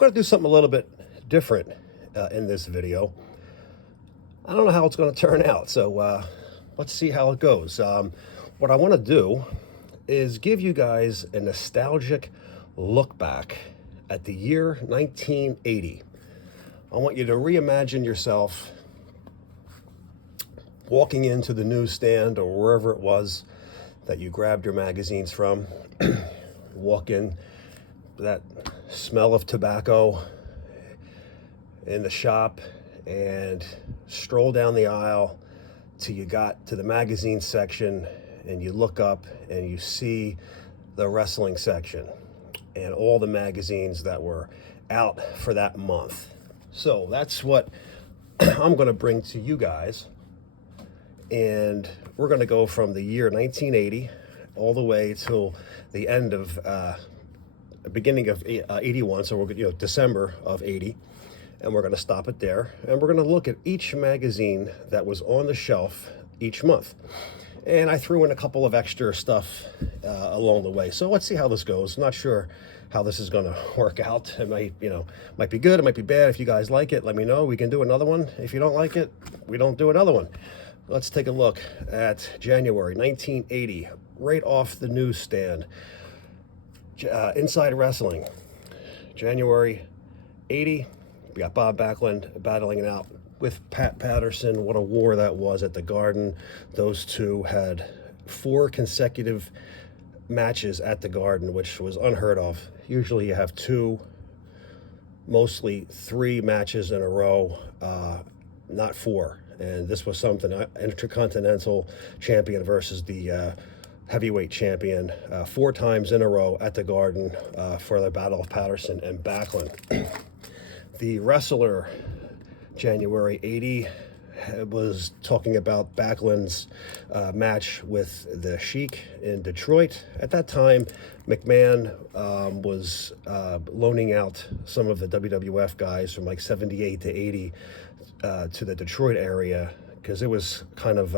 going to do something a little bit different in this video. I don't know how it's going to turn out, so let's see how it goes. What I want to do is give you guys a nostalgic look back at the year 1980. I want you to reimagine yourself walking into the newsstand or wherever it was that you grabbed your magazines from. Walk in, that smell of tobacco in the shop, and stroll down the aisle till you got to the magazine section, and you look up and you see the wrestling section and all the magazines that were out for that month. So that's what I'm going to bring to you guys, and we're going to go from the year 1980 all the way till the end of beginning of 81. So we're December of 80, and we're going to stop it there, and we're going to look at each magazine that was on the shelf each month. And I threw in a couple of extra stuff along the way. So let's see how this goes. Not sure how this is going to work out. It might be good, it might be bad. If you guys like it, let me know. We can do another one. If you don't like it, we don't do another one. Let's take a look at January 1980, right off the newsstand. Inside Wrestling, January 80. We got Bob Backlund battling it out with Pat Patterson. What a war that was at the Garden. Those two had 4 consecutive matches at the Garden, which was unheard of. Usually you have 2, mostly 3 matches in a row, not 4. And this was something, Intercontinental Champion versus the heavyweight champion, 4 times in a row at the Garden for the Battle of Patterson and Backlund. The Wrestler, January 80, was talking about Backlund's match with the Sheik in Detroit. At that time, McMahon was loaning out some of the WWF guys from like 78 to 80 to the Detroit area, because it was kind of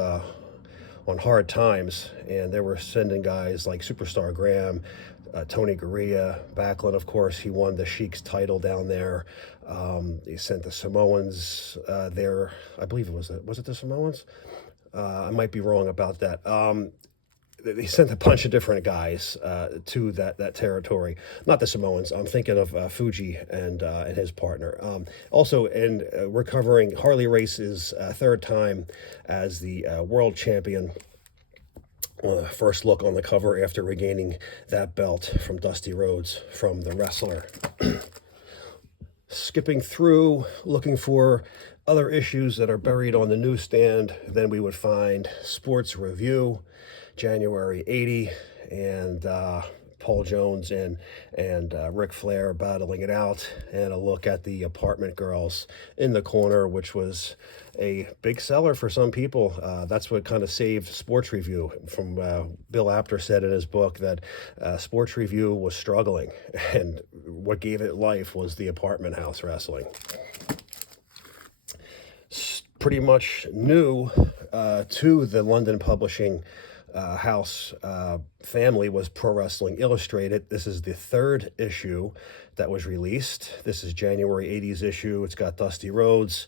on hard times, and they were sending guys like Superstar Graham, Tony Gurria, Backlund, of course. He won the Sheik's title down there. He sent the Samoans there. I believe was it the Samoans? I might be wrong about that. They sent a bunch of different guys to that territory. Not the Samoans. I'm thinking of Fuji and his partner. Also, in recovering Harley Race's 3rd time as the world champion. First look on the cover after regaining that belt from Dusty Rhodes from The Wrestler. Skipping through, looking for other issues that are buried on the newsstand, then we would find Sports Review, January 80, and Paul Jones and Ric Flair battling it out, and a look at the Apartment Girls in the corner, which was a big seller for some people. That's what kind of saved Sports Review. From Bill Apter said in his book that Sports Review was struggling, and what gave it life was the Apartment House Wrestling. Pretty much new to the London publishing house family was Pro Wrestling Illustrated. This is the 3rd issue that was released. This is January 80's issue. It's got Dusty Rhodes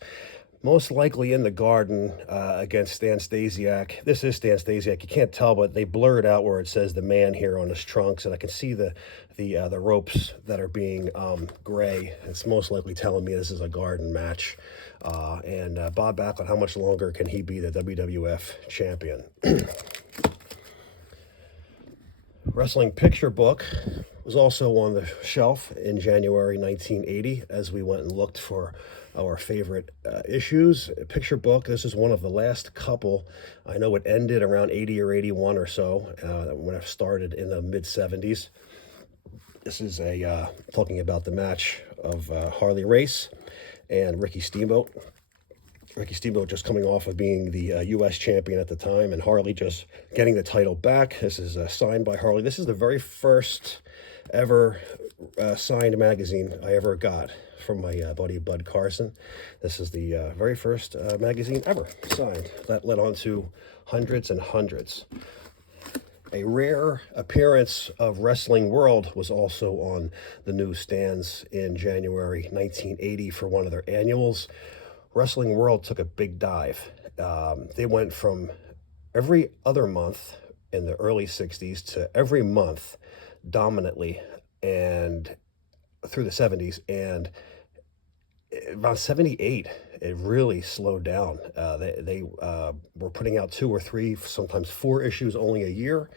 most likely in the Garden against Stan Stasiak. This is Stan Stasiak. You can't tell, but they blurred out where it says the man here on his trunks, and I can see the ropes that are being gray. It's most likely telling me this is a Garden match. And Bob Backlund, how much longer can he be the WWF champion? Wrestling Picture Book was also on the shelf in January 1980 as we went and looked for our favorite issues. Picture Book, this is one of the last couple. I know it ended around 80 or 81 or so when it started in the mid-70s. This is talking about the match of Harley Race and Ricky Steamboat. Ricky Steamboat just coming off of being the U.S. champion at the time, and Harley just getting the title back. This is signed by Harley. This is the very first ever signed magazine I ever got from my buddy Bud Carson. This is the very first magazine ever signed. That led on to hundreds and hundreds. A rare appearance of Wrestling World was also on the newsstands in January 1980 for one of their annuals. Wrestling World took a big dive. They went from every other month in the early 60s to every month dominantly and through the 70s, and about 78 it really slowed down. They were putting out 2 or 3, sometimes 4 issues only a year.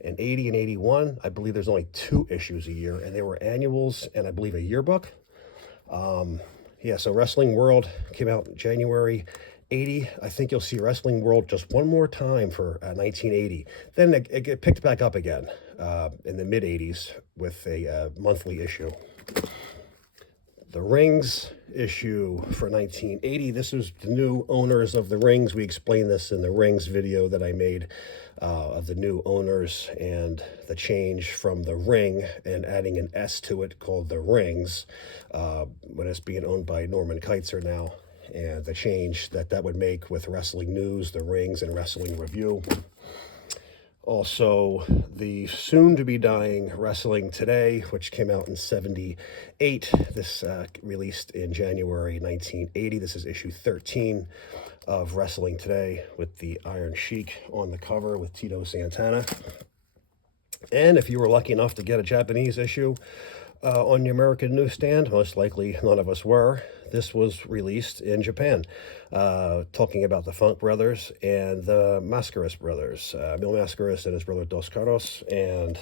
In 80 and 81, I believe there's only 2 issues a year, and they were annuals and I believe a yearbook. Yeah, so Wrestling World came out in January 80. I think you'll see Wrestling World just one more time for 1980. Then it picked back up again in the mid 80s with a monthly issue. The Rings issue for 1980. This was the new owners of the Rings. We explained this in the Rings video that I made of the new owners and the change from the Ring and adding an S to it called the Rings when it's being owned by Norman Kietzer now, and the change that would make with Wrestling News, the Rings, and Wrestling Review. Also, the soon-to-be-dying Wrestling Today, which came out in 78. This released in January 1980. This is issue 13 of Wrestling Today with the Iron Sheik on the cover with Tito Santana. And if you were lucky enough to get a Japanese issue on the American newsstand, most likely none of us were, this was released in Japan, talking about the Funk Brothers and the Mascaras brothers, Mil Mascaras and his brother Dos Caros, and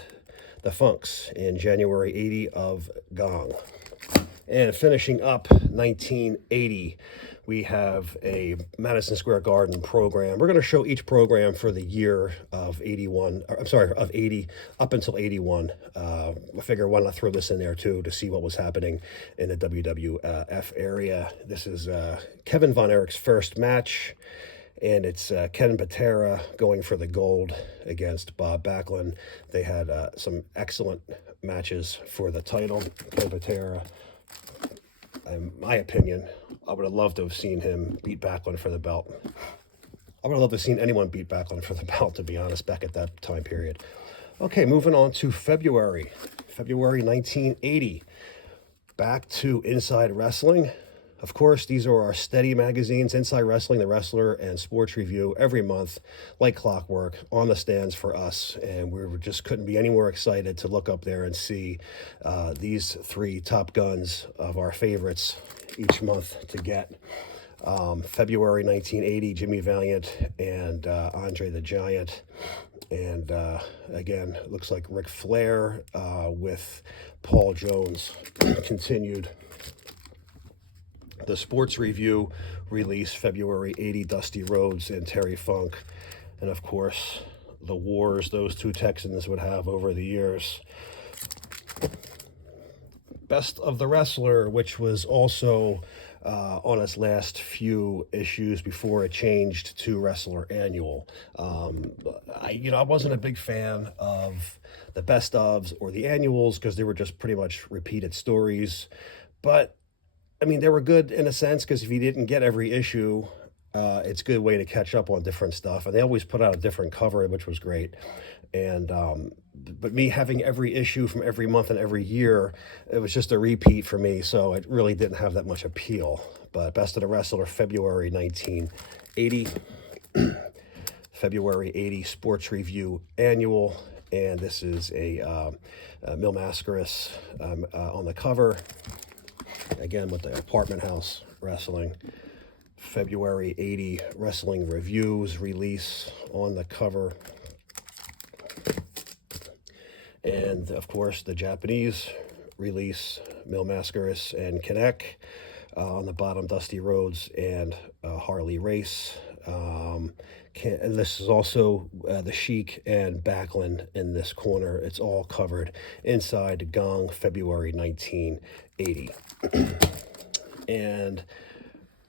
the Funks in January 80 of Gong. And finishing up 1980, we have a Madison Square Garden program. We're going to show each program for the year of 81, of 80 up until 81. I figure why not throw this in there too to see what was happening in the WWF area. This is Kevin Von Erich's first match, and it's Ken Patera going for the gold against Bob Backlund. They had some excellent matches for the title. Ken Patera, in my opinion, I would have loved to have seen him beat Backlund for the belt. I would have loved to have seen anyone beat Backlund for the belt, to be honest, back at that time period. Okay, moving on to February 1980. Back to Inside Wrestling. Of course, these are our steady magazines, Inside Wrestling, The Wrestler, and Sports Review, every month, like clockwork, on the stands for us. And we just couldn't be any more excited to look up there and see these 3 top guns of our favorites each month to get. February 1980, Jimmy Valiant and Andre the Giant. And again, it looks like Ric Flair with Paul Jones continued. The Sports Review release, February 80, Dusty Rhodes and Terry Funk. And of course, the wars those 2 Texans would have over the years. Best of the Wrestler, which was also on its last few issues before it changed to Wrestler Annual. I wasn't a big fan of the best ofs or the annuals because they were just pretty much repeated stories. But I mean, they were good in a sense because if you didn't get every issue, it's a good way to catch up on different stuff. And they always put out a different cover, which was great. And but me having every issue from every month and every year, it was just a repeat for me. So it really didn't have that much appeal. But Best of the Wrestler, February 1980. February 80 Sports Review Annual. And this is a Mil Mascaras on the cover. Again, with the Apartment House Wrestling. February 80 Wrestling Reviews release on the cover. And of course, the Japanese release, Mil Mascaras and Kanek. On the bottom, Dusty Rhodes and Harley Race. And this is also the Sheik and Backlund in this corner. It's all covered inside Gong, February 1980. And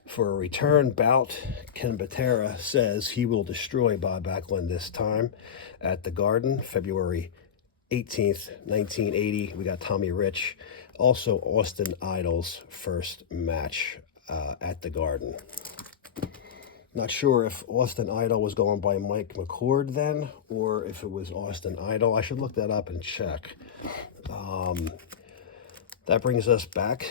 for a return bout, Ken Patera says he will destroy Bob Backlund this time at the Garden, February 18th, 1980. We got Tommy Rich, also Austin Idol's first match at the Garden. Not sure if Austin Idol was going by Mike McCord then, or if it was Austin Idol. I should look that up and check. That brings us back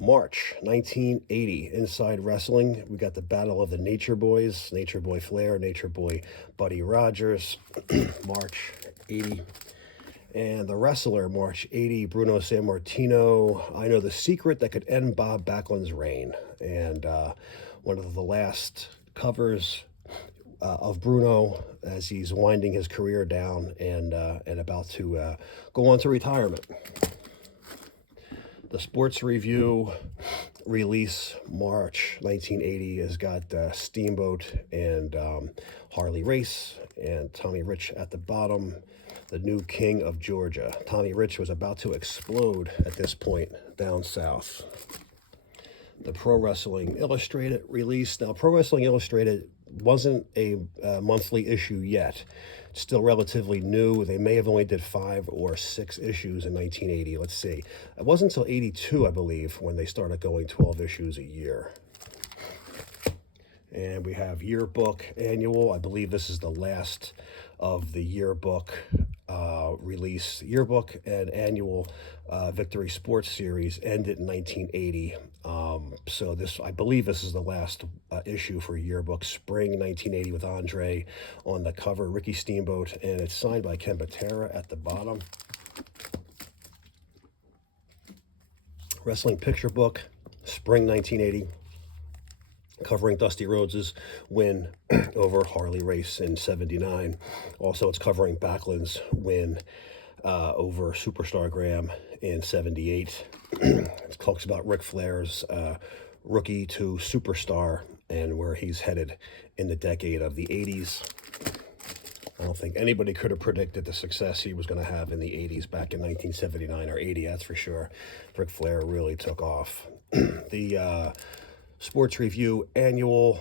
March 1980, Inside Wrestling. We got the Battle of the Nature Boys, Nature Boy Flair, Nature Boy Buddy Rogers, March 80. And the Wrestler, March 80, Bruno Sammartino. I Know the Secret That Could End Bob Backlund's Reign. And one of the last covers of Bruno as he's winding his career down and about to go on to retirement. The Sports Review release, March 1980, has got Steamboat and Harley Race and Tommy Rich at the bottom, the new king of Georgia. Tommy Rich was about to explode at this point down south. The Pro Wrestling Illustrated release. Now, Pro Wrestling Illustrated wasn't a monthly issue yet. Still relatively new. They may have only did 5 or 6 issues in 1980. Let's see. It wasn't until 82, I believe, when they started going 12 issues a year. And we have Yearbook Annual. I believe this is the last of the Yearbook release. Yearbook and Annual Victory Sports Series ended in 1980. So this, I believe this is the last issue for Yearbook, spring 1980, with Andre on the cover, Ricky Steamboat, and it's signed by Ken Patera at the bottom. Wrestling Picture Book, spring 1980, covering Dusty Rhodes' win over Harley Race in '79. Also, it's covering Backlund's win over Superstar Graham in '78. It talks about Ric Flair's rookie to superstar and where he's headed in the decade of the 80s. I don't think anybody could have predicted the success he was going to have in the 80s back in 1979 or 80, that's for sure. Ric Flair really took off. The Sports Review Annual,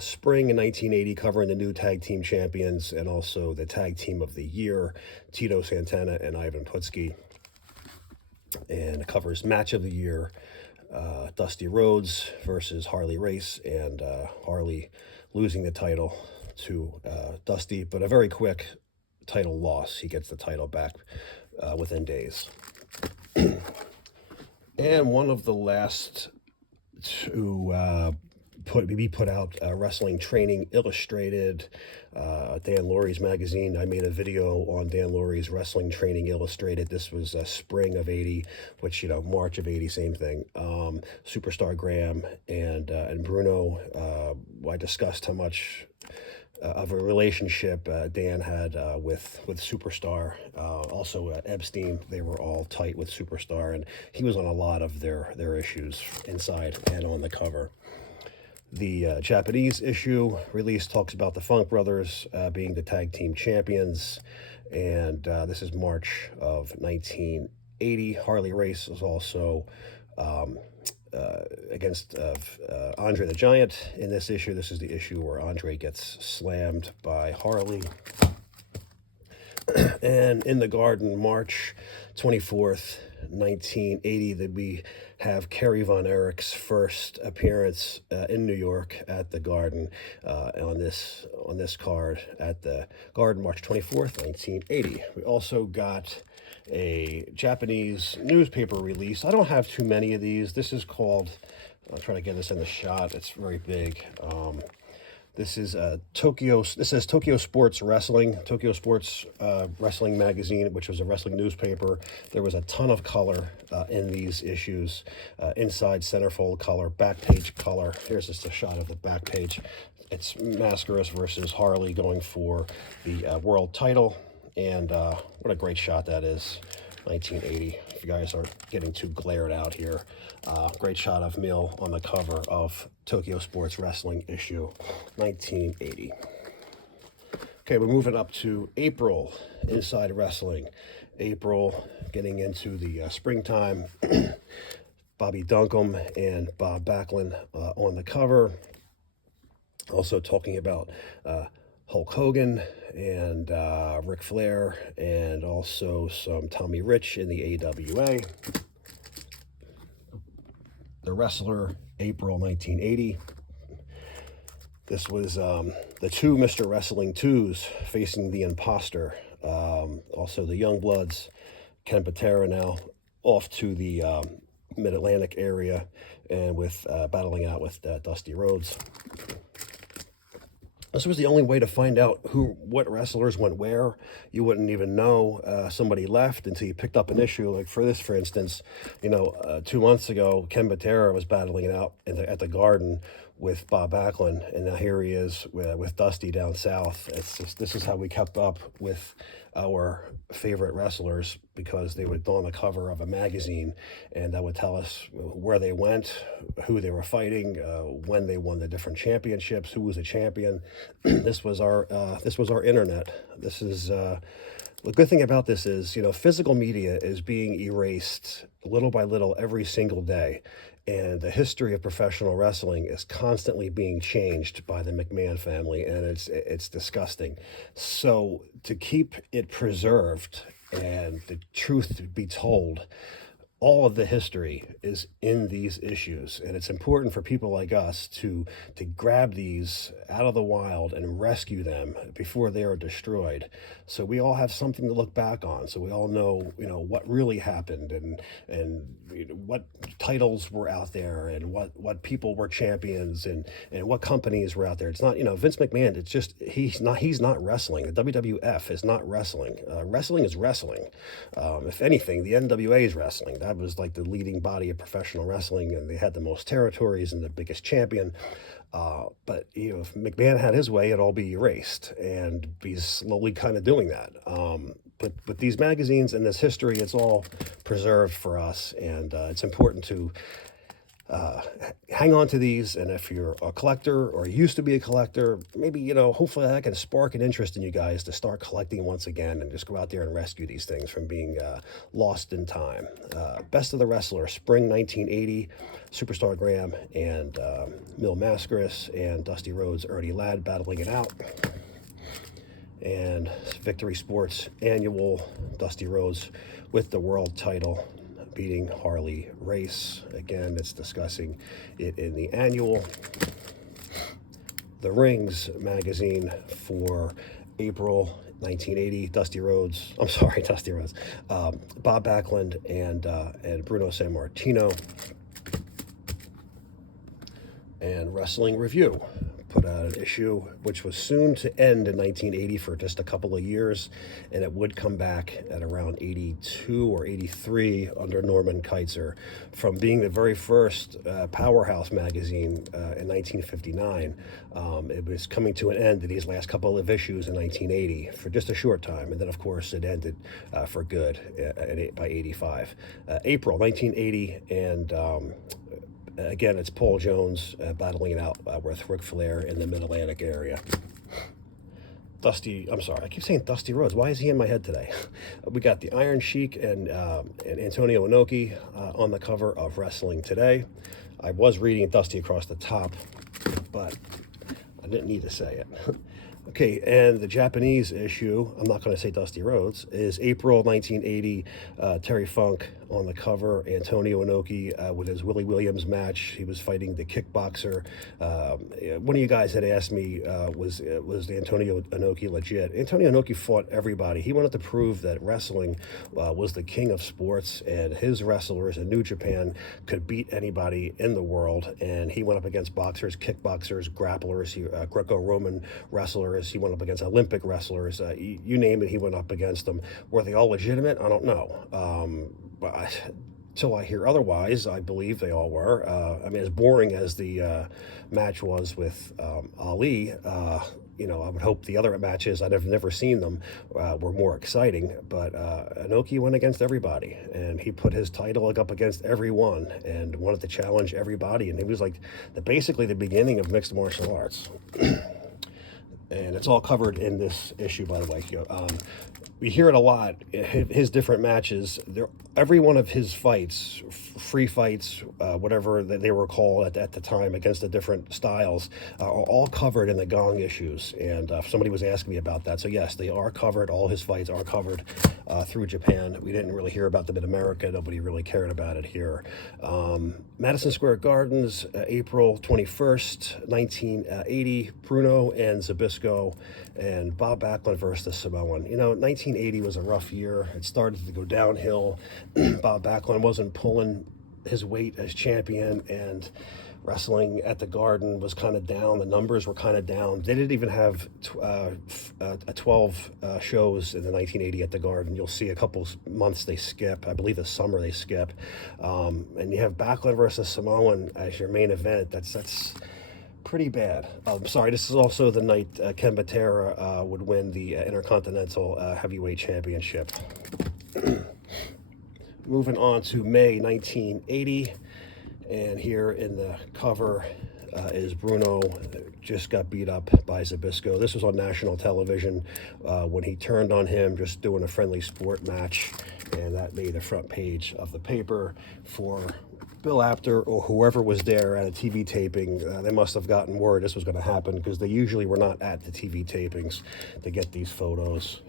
spring in 1980, covering the new tag team champions and also the tag team of the year, Tito Santana and Ivan Putski. And it covers match of the year, Dusty Rhodes versus Harley Race, and Harley losing the title to Dusty, but a very quick title loss. He gets the title back within days. And one of the last to put out Wrestling Training Illustrated, Dan Laurie's magazine. I made a video on Dan Laurie's Wrestling Training Illustrated. This was spring of '80, which, March of '80, same thing. Superstar Graham and Bruno. I discussed how much of a relationship Dan had with Superstar. Also Epstein, they were all tight with Superstar, and he was on a lot of their issues inside and on the cover. The Japanese issue release talks about the Funk Brothers being the tag team champions, and this is March of 1980. Harley Race is also against Andre the Giant in this issue. This is the issue where Andre gets slammed by Harley. And in the Garden, March 24th, 1980, that we have Kerry Von Erich's first appearance in New York at the Garden on this card at the Garden, March 24th, 1980. We also got a Japanese newspaper release. I don't have too many of these. This is called, I'll try to get this in the shot. It's very big. This is This says Tokyo Sports Wrestling, Tokyo Sports Wrestling Magazine, which was a wrestling newspaper. There was a ton of color in these issues. Inside centerfold color, back page color. Here's just a shot of the back page. It's Mascaras versus Harley going for the world title. And what a great shot that is. 1980. If you guys are getting too glared out here. Great shot of Mill on the cover of Tokyo Sports Wrestling issue 1980. Okay, we're moving up to April, Inside Wrestling. April, getting into the springtime. Bobby Duncombe and Bob Backlund on the cover. Also talking about Hulk Hogan and Ric Flair, and also some Tommy Rich in the AWA. The Wrestler, April 1980. This was the two Mr. Wrestling 2s facing the Imposter. Also the Youngbloods, Ken Patera now off to the Mid-Atlantic area and with battling out with Dusty Rhodes. This was the only way to find out what wrestlers went where. You wouldn't even know somebody left until you picked up an issue. Like for this, for instance, 2 months ago, Ken Patera was battling it out at the Garden with Bob Backlund, and now here he is with Dusty down south. This is how we kept up with our favorite wrestlers, because they would go on the cover of a magazine and that would tell us where they went, who they were fighting, when they won the different championships, who was a champion. This was our internet. This is the good thing about this is, physical media is being erased little by little every single day. And the history of professional wrestling is constantly being changed by the McMahon family, and it's disgusting. So to keep it preserved and the truth to be told, all of the history is in these issues, and it's important for people like us to grab these out of the wild and rescue them before they are destroyed, so we all have something to look back on, so we all know what really happened, and what titles were out there, and what people were champions, and what companies were out there. It's not Vince McMahon. It's just he's not wrestling. The WWF is not wrestling. Wrestling is wrestling. If anything, the NWA is wrestling. That was like the leading body of professional wrestling, and they had the most territories and the biggest champion. But if McMahon had his way, it'd all be erased, and he's slowly kind of doing that. But with these magazines and this history, it's all preserved for us, and it's important to hang on to these. And if you're a collector or used to be a collector, maybe, hopefully that can spark an interest in you guys to start collecting once again and just go out there and rescue these things from being lost in time. Best of the Wrestler, Spring 1980, Superstar Graham and Mil Mascaras and Dusty Rhodes, Ernie Ladd battling it out. And Victory Sports Annual, Dusty Rhodes with the world title, beating Harley Race. Again, it's discussing it in the Annual. The Rings magazine for April 1980, Dusty Rhodes, Bob Backlund and Bruno Sammartino. And Wrestling Review put out an issue which was soon to end in 1980 for just a couple of years, and it would come back at around 82 or 83 under Norman Kietzer, from being the very first Powerhouse magazine in 1959. It was coming to an end in these last couple of issues in 1980 for just a short time, and then of course it ended for good by 85. April 1980, and again, it's Paul Jones battling it out with Ric Flair in the Mid-Atlantic area. I keep saying Dusty Rhodes. Why is he in my head today? We got the Iron Sheik and Antonio Inoki on the cover of Wrestling Today. I was reading Dusty across the top, but I didn't need to say it. Okay, and the Japanese issue, I'm not going to say Dusty Rhodes, is April 1980, Terry Funk on the cover, Antonio Inoki with his Willie Williams match. He was fighting the kickboxer. One of you guys had asked me, was Antonio Inoki legit? Antonio Inoki fought everybody. He wanted to prove that wrestling was the king of sports, and his wrestlers in New Japan could beat anybody in the world, and he went up against boxers, kickboxers, grapplers, Greco-Roman wrestlers. He went up against Olympic wrestlers. You name it, he went up against them. Were they all legitimate? I don't know. But till I hear otherwise, I believe they all were. As boring as the match was with Ali, I would hope the other matches, I've never seen them, were more exciting. But Inoki went against everybody, and he put his title up against everyone and wanted to challenge everybody. And it was like basically the beginning of mixed martial arts. And it's all covered in this issue, by the way. we hear it a lot. His different matches, every one of his fights, free fights, whatever they were called at the time, against the different styles, are all covered in the Gong issues. And somebody was asking me about that. So yes, they are covered. All his fights are covered through Japan. We didn't really hear about them in America. Nobody really cared about it here. Madison Square Gardens, April 21st, 1980. Bruno and Zbyszko and Bob Backlund versus the Samoan. You know, 1980 was a rough year. It started to go downhill. Bob Backlund wasn't pulling his weight as champion, and wrestling at the Garden was kind of down. The numbers were kind of down. They didn't even have 12 shows in the 1980 at the Garden. You'll see a couple months they skip. I believe the summer they skip. And you have Backlund versus Samoan as your main event. That's pretty bad. Sorry, this is also the night Ken Patera would win the Intercontinental Heavyweight Championship. Moving on to May 1980, and here in the cover is Bruno. Just got beat up by Zbyszko. This was on national television when he turned on him, just doing a friendly sport match, and that made the front page of the paper for Bill Apter or whoever was there at a TV taping. They must have gotten word this was going to happen, because they usually were not at the TV tapings to get these photos.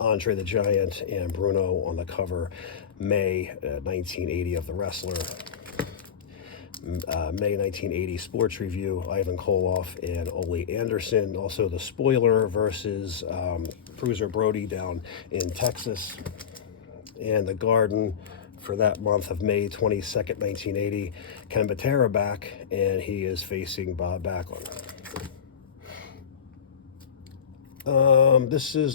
Andre the Giant and Bruno on the cover, May 1980 of The Wrestler. May 1980 Sports Review, Ivan Koloff and Ole Anderson. Also the Spoiler versus Bruiser Brody down in Texas. And the Garden for that month of May 22nd, 1980. Ken Patera back, and he is facing Bob Backlund. This is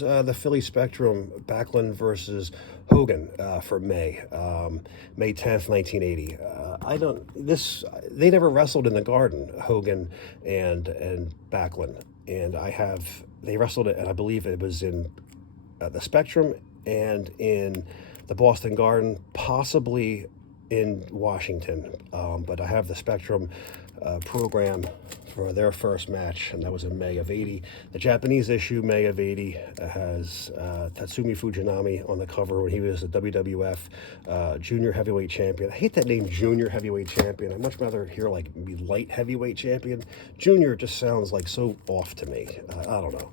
the Philly Spectrum, Backlund versus Hogan for May 10th, 1980. They never wrestled in the Garden, Hogan and Backlund, and they wrestled it, and I believe it was in the Spectrum and in the Boston Garden, possibly in Washington, but I have the Spectrum program for their first match, and that was in May of 80. The Japanese issue, May of 80, has Tatsumi Fujinami on the cover when he was a WWF Junior Heavyweight Champion. I hate that name, Junior Heavyweight Champion. I'd much rather hear like be Light Heavyweight Champion. Junior just sounds like so off to me. I don't know.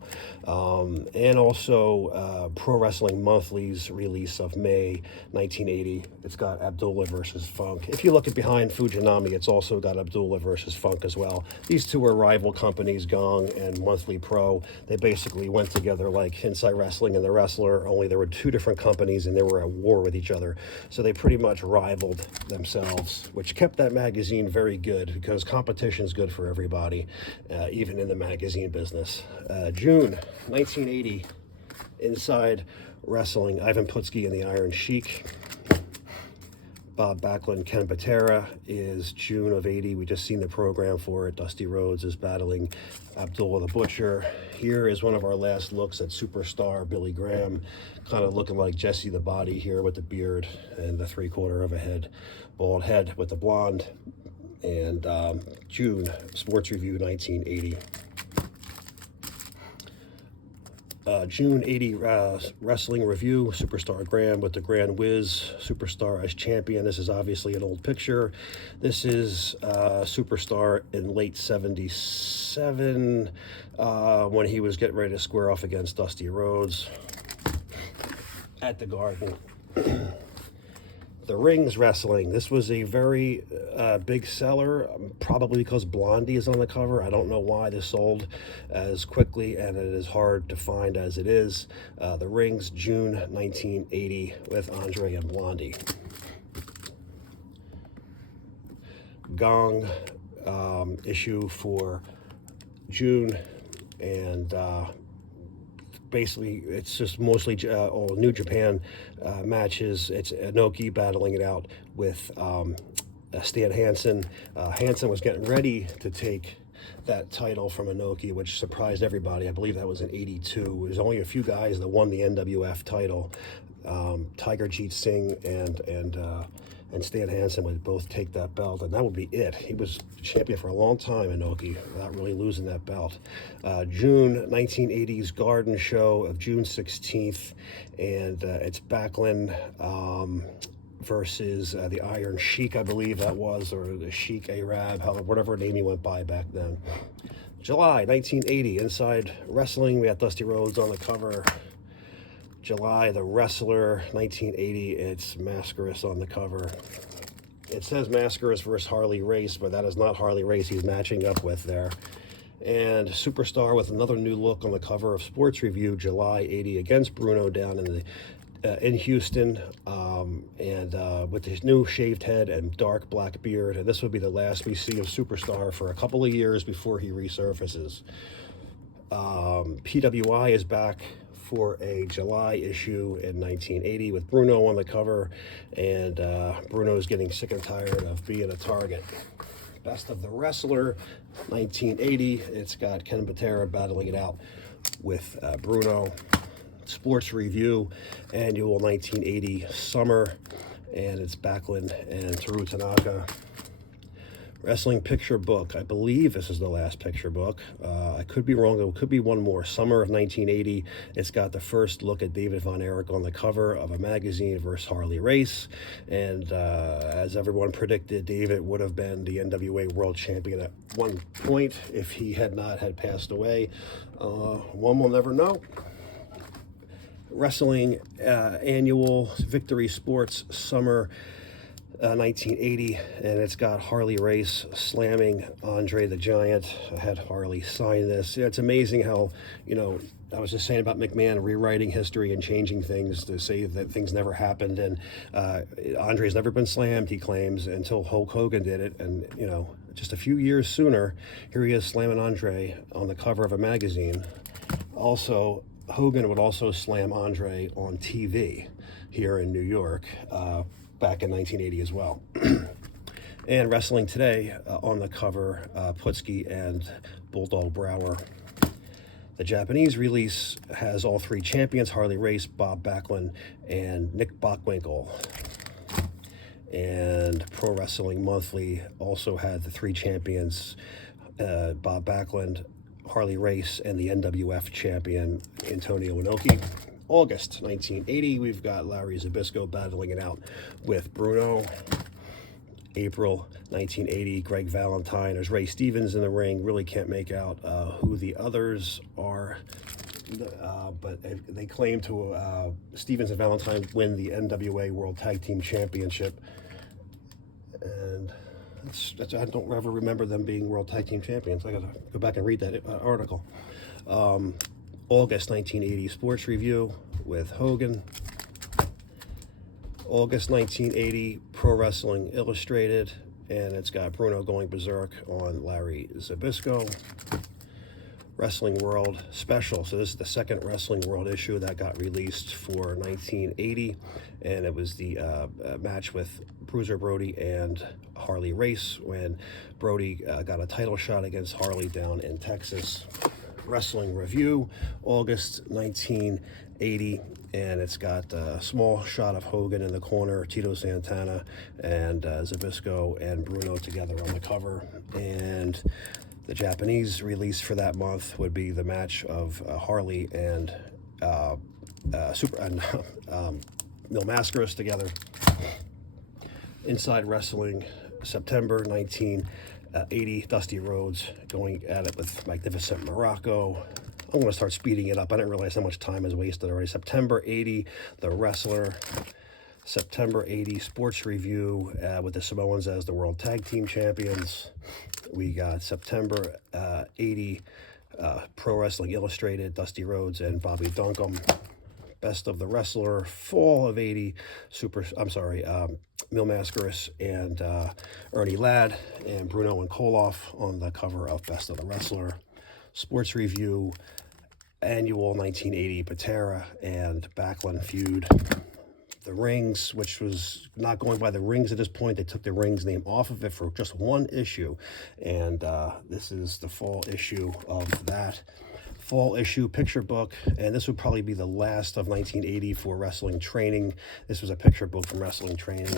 And also Pro Wrestling Monthly's release of May 1980. It's got Abdullah versus Funk. If you look at behind Fujinami, it's also got Abdullah versus Funk as well. These two were rival companies, Gong and Monthly Pro. They basically went together like Inside Wrestling and The Wrestler, only there were two different companies and they were at war with each other. So they pretty much rivaled themselves, which kept that magazine very good, because competition is good for everybody, even in the magazine business. June 1980, Inside Wrestling, Ivan Putski and the Iron Sheik. Bob Backlund, Ken Patera is June of 80. We just seen the program for it. Dusty Rhodes is battling Abdullah the Butcher. Here is one of our last looks at superstar Billy Graham, kind of looking like Jesse the Body here with the beard and the 3/4 of a head, bald head with the blonde. And June, Sports Review 1980. June 80 Wrestling Review, Superstar Graham with the Grand Wiz, Superstar as champion. This is obviously an old picture. This is Superstar in late 77 when he was getting ready to square off against Dusty Rhodes at the Garden. The Rings Wrestling. This was a very big seller, probably because Blondie is on the cover. I don't know why this sold as quickly, and it is hard to find as it is. The Rings, June 1980, with Andre and Blondie. Gong issue for June, and basically it's just mostly all New Japan matches. It's Inoki battling it out with Stan Hansen. Hansen was getting ready to take that title from Inoki, which surprised everybody. I believe that was in 82. There's only a few guys that won the NWF title. Tiger Jeet Singh and and Stan Hansen would both take that belt, and that would be it. He was champion for a long time, Inoki, without really losing that belt. June 1980's Garden Show of June 16th, and it's Backlund versus the Iron Sheik, I believe that was, or the Sheik Arab, whatever name he went by back then. July 1980, Inside Wrestling, we had Dusty Rhodes on the cover. July, The Wrestler, 1980, it's Mascaras on the cover. It says Mascaras versus Harley Race, but that is not Harley Race he's matching up with there. And Superstar with another new look on the cover of Sports Review, July 80, against Bruno down in Houston, with his new shaved head and dark black beard. And this would be the last we see of Superstar for a couple of years before he resurfaces. PWI is back for a July issue in 1980 with Bruno on the cover, and Bruno's getting sick and tired of being a target. Best of the Wrestler, 1980. It's got Ken Patera battling it out with Bruno. Sports Review, annual 1980 summer, and it's Backlund and Toru Tanaka. Wrestling picture book, I believe this is the last picture book. I could be wrong, it could be one more. Summer of 1980, it's got the first look at David Von Erich on the cover of a magazine versus Harley Race. And as everyone predicted, David would have been the NWA World Champion at one point if he had not had passed away. One will never know. Wrestling annual Victory Sports Summer 1980, and it's got Harley Race slamming Andre the Giant. I had Harley sign this. Yeah, it's amazing how, I was just saying about McMahon rewriting history and changing things to say that things never happened, and Andre's never been slammed, he claims, until Hulk Hogan did it. And just a few years sooner, here he is slamming Andre on the cover of a magazine. Also, Hogan would also slam Andre on TV here in New York back in 1980 as well. And Wrestling Today on the cover, Putski and Bulldog Brower. The Japanese release has all three champions, Harley Race, Bob Backlund, and Nick Bockwinkel. And Pro Wrestling Monthly also had the three champions, Bob Backlund, Harley Race, and the NWF champion, Antonio Inoki. August 1980, we've got Larry Zbyszko battling it out with Bruno. April 1980, Greg Valentine. There's Ray Stevens in the ring. Really can't make out who the others are, but they claim to Stevens and Valentine win the NWA World Tag Team Championship. And I don't ever remember them being World Tag Team Champions. I gotta go back and read that article. August 1980, Sports Review with Hogan. August 1980, Pro Wrestling Illustrated, and it's got Bruno going berserk on Larry Zbyszko. Wrestling World Special. So this is the second Wrestling World issue that got released for 1980, and it was the match with Bruiser Brody and Harley Race when Brody got a title shot against Harley down in Texas. Wrestling Review, August 1980, and it's got a small shot of Hogan in the corner, Tito Santana and Zbyszko and Bruno together on the cover. And the Japanese release for that month would be the match of Harley and Mil Mascaras together. Inside Wrestling, September 1980, Dusty Rhodes going at it with Magnificent Morocco. I'm going to start speeding it up. I didn't realize how much time is wasted already. September 80, The Wrestler. September 80, Sports Review with the Samoans as the World Tag Team Champions. We got September 80, Pro Wrestling Illustrated, Dusty Rhodes and Bobby Duncum. Best of the Wrestler, Fall of 80, Mil Mascaras and Ernie Ladd and Bruno and Koloff on the cover of Best of the Wrestler. Sports Review, Annual 1980, Patera and Backlund feud. The Rings, which was not going by the Rings at this point. They took the Rings name off of it for just one issue. And this is the fall issue of that. Fall issue picture book. And this would probably be the last of 1980 for Wrestling Training. This was a picture book from Wrestling Training.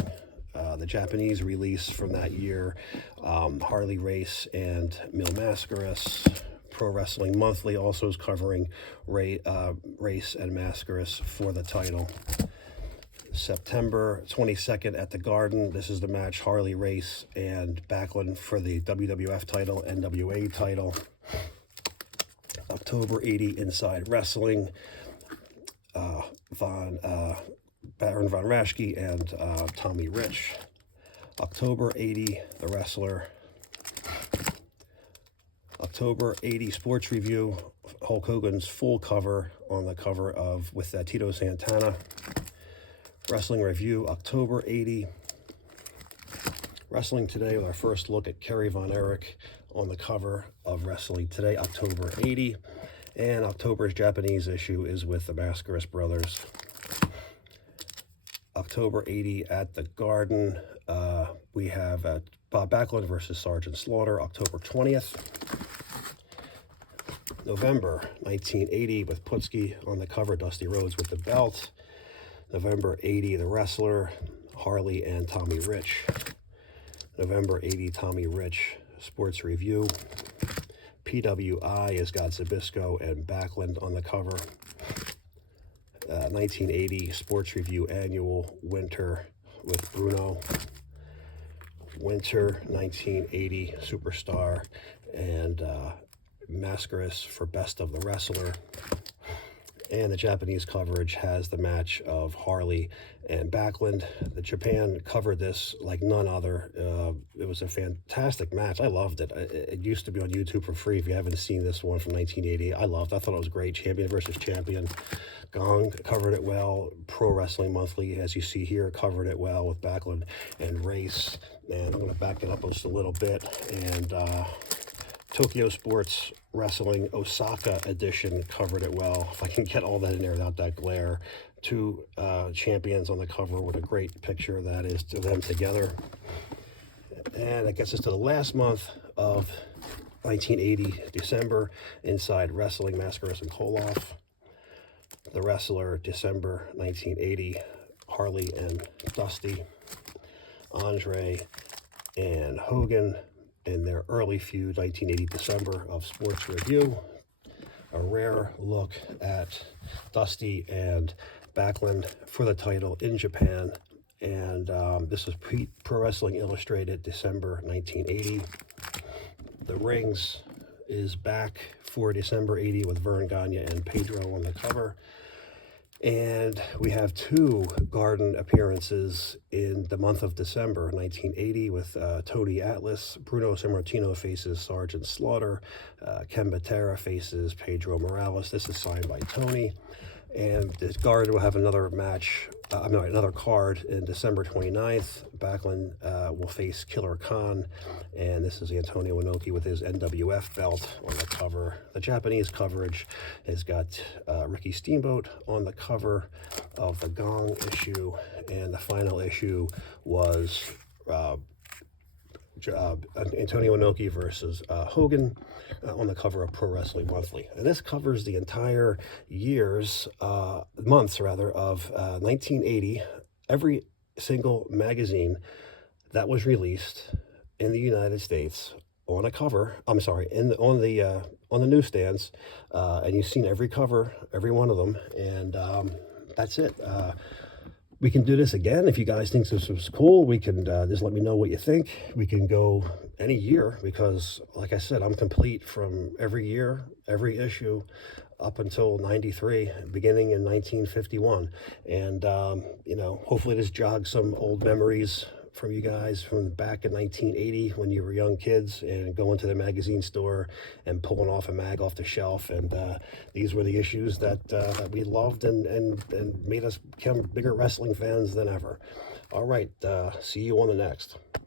the Japanese release from that year, Harley Race and Mil Mascaras. Pro Wrestling Monthly also is covering Race and Mascaras for the title. September 22nd at the Garden, this is the match Harley Race and Backlund for the WWF title, NWA title. October 80, Inside Wrestling, Baron von Raschke and Tommy Rich. October 80, The Wrestler. October 80, Sports Review, Hulk Hogan's full cover on the cover of with Tito Santana. Wrestling Review, October 80. Wrestling Today with our first look at Kerry Von Erich on the cover of Wrestling Today, October 80. And October's Japanese issue is with the Mascaras brothers. October 80 at the Garden, we have Bob Backlund versus Sergeant Slaughter, October 20th. November 1980 with Putski on the cover, Dusty Rhodes with the belt. November 80, The Wrestler, Harley and Tommy Rich. November 80, Tommy Rich, Sports Review. PWI is got Zbyszko and Backlund on the cover. 1980, Sports Review Annual, Winter with Bruno. Winter 1980, Superstar and Mascaras for Best of the Wrestler. And the Japanese coverage has the match of Harley and Backlund. The Japan covered this like none other. It was a fantastic match. I loved it. It used to be on YouTube for free. If you haven't seen this one from 1980, I loved it. I thought it was great. Champion versus champion. Gong covered it well. Pro Wrestling Monthly, as you see here, covered it well with Backlund and Race. And I'm going to back it up just a little bit. And Tokyo Sports Wrestling Osaka edition covered it well. If I can get all that in there without that glare. Two champions on the cover with a great picture that is to them together. And that gets us to the last month of 1980, December, Inside Wrestling, Mascaras and Koloff. The Wrestler, December 1980, Harley and Dusty. Andre and Hogan in their early feud, 1980 December of Sports Review. A rare look at Dusty and Backlund for the title in Japan. And this is Pro Wrestling Illustrated, December 1980. The Rings is back for December 80 with Vern Gagne and Pedro on the cover. And we have two Garden appearances in the month of December 1980 with Tony Atlas. Bruno Sammartino faces Sergeant Slaughter. Ken Patera faces Pedro Morales. This is signed by Tony. And the Garden will have another match, another card in December 29th. Backlund will face Killer Khan. And this is Antonio Inoki with his NWF belt on the cover. The Japanese coverage has got Ricky Steamboat on the cover of the Gong issue. And the final issue was Antonio Inoki versus Hogan on the cover of Pro Wrestling Monthly. And this covers the entire months of 1980. Every single magazine that was released in the United States on a cover, on the newsstands, and you've seen every cover, every one of them, and that's it. We can do this again. If you guys think this was cool, we can just let me know what you think. We can go any year because, like I said, I'm complete from every year, every issue, up until 93, beginning in 1951. And, hopefully this jogs some old memories from you guys from back in 1980 when you were young kids and going to the magazine store and pulling off a mag off the shelf. And these were the issues that we loved and made us become bigger wrestling fans than ever. All right, see you on the next.